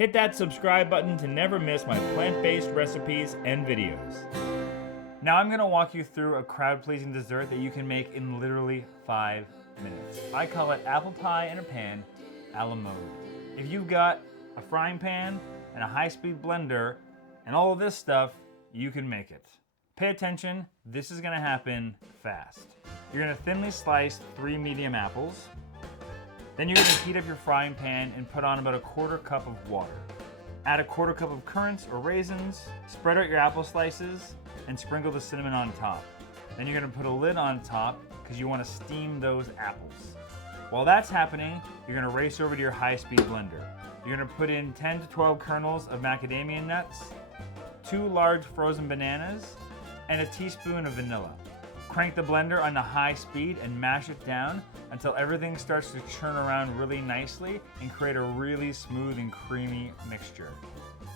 Hit that subscribe button to never miss my plant-based recipes and videos. Now I'm gonna walk you through a crowd-pleasing dessert that you can make in literally 5 minutes. I call it apple pie in a pan a la mode. If you've got a frying pan and a high-speed blender and all of this stuff, you can make it. Pay attention, this is gonna happen fast. You're gonna thinly slice 3 medium apples. Then you're gonna heat up your frying pan and put on about a 1/4 cup of water. Add a 1/4 cup of currants or raisins, spread out your apple slices, and sprinkle the cinnamon on top. Then you're gonna put a lid on top because you wanna steam those apples. While that's happening, you're gonna race over to your high-speed blender. You're gonna put in 10 to 12 kernels of macadamia nuts, 2 large frozen bananas, and a teaspoon of vanilla. Crank the blender on the high speed and mash it down until everything starts to churn around really nicely and create a really smooth and creamy mixture.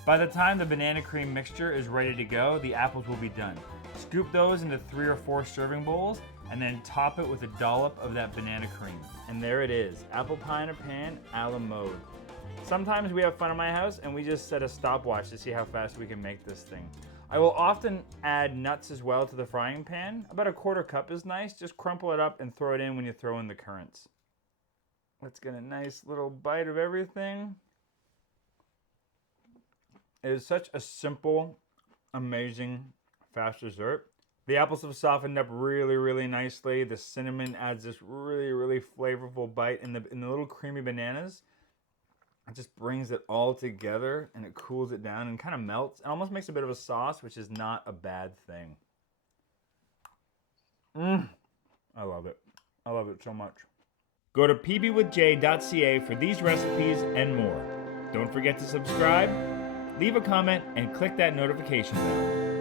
By the time the banana cream mixture is ready to go, the apples will be done. Scoop those into 3 or 4 serving bowls and then top it with a dollop of that banana cream. And there it is, apple pie in a pan a la mode. Sometimes we have fun at my house and we just set a stopwatch to see how fast we can make this thing. I will often add nuts as well to the frying pan. About a 1/4 cup is nice. Just crumple it up and throw it in when you throw in the currants. Let's get a nice little bite of everything. It is such a simple, amazing, fast dessert. The apples have softened up really, really nicely. The cinnamon adds this really, really flavorful bite, and the little creamy bananas, it just brings it all together and it cools it down and kind of melts. It almost makes a bit of a sauce, which is not a bad thing. I love it. I love it so much. Go to pbwithj.ca for these recipes and more. Don't forget to subscribe, leave a comment, and click that notification bell.